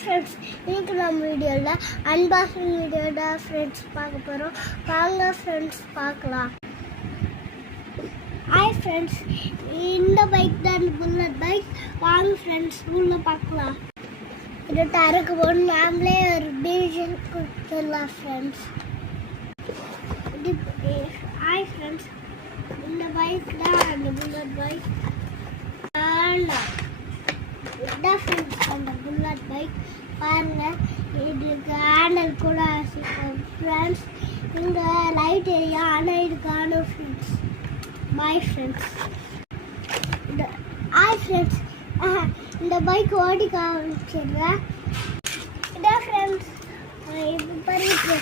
Friends, இன்னைக்கு நம்ம வீடியோவில் அன்பாக்சிங் வீடியோட ஃப்ரெண்ட்ஸ் பார்க்க போகிறோம். வாங்க ஃப்ரெண்ட்ஸ் பார்க்கலாம். ஹாய் ஃப்ரெண்ட்ஸ், இந்த பைக் தான் புல்லட் பைக். வாங்க ஃப்ரெண்ட்ஸ் உள்ள பார்க்கலாம். இது டருக்கு போட்டு நாமளே ஒரு டிவிஷன் கொடுத்துடலாம் ஃப்ரெண்ட்ஸ். ஹாய் ஃப்ரெண்ட்ஸ், இந்த பைக் தான் அந்த புல்லட் பைக். இதான் ஃப்ரெண்ட்ஸ் அந்த புல்லட் பைக். பாருங்கள், இதுக்கு ஹேண்டல் கூட ஃப்ரெண்ட்ஸ். இந்த லைட் ஏரியா ஆனால் இதுக்கு ஆனும் friends. Bye friends. Hi friends, இந்த பைக் ஓடி காமிச்சிடுறேன். இதான் ஃப்ரெண்ட்ஸ், இப்போ பாருங்க.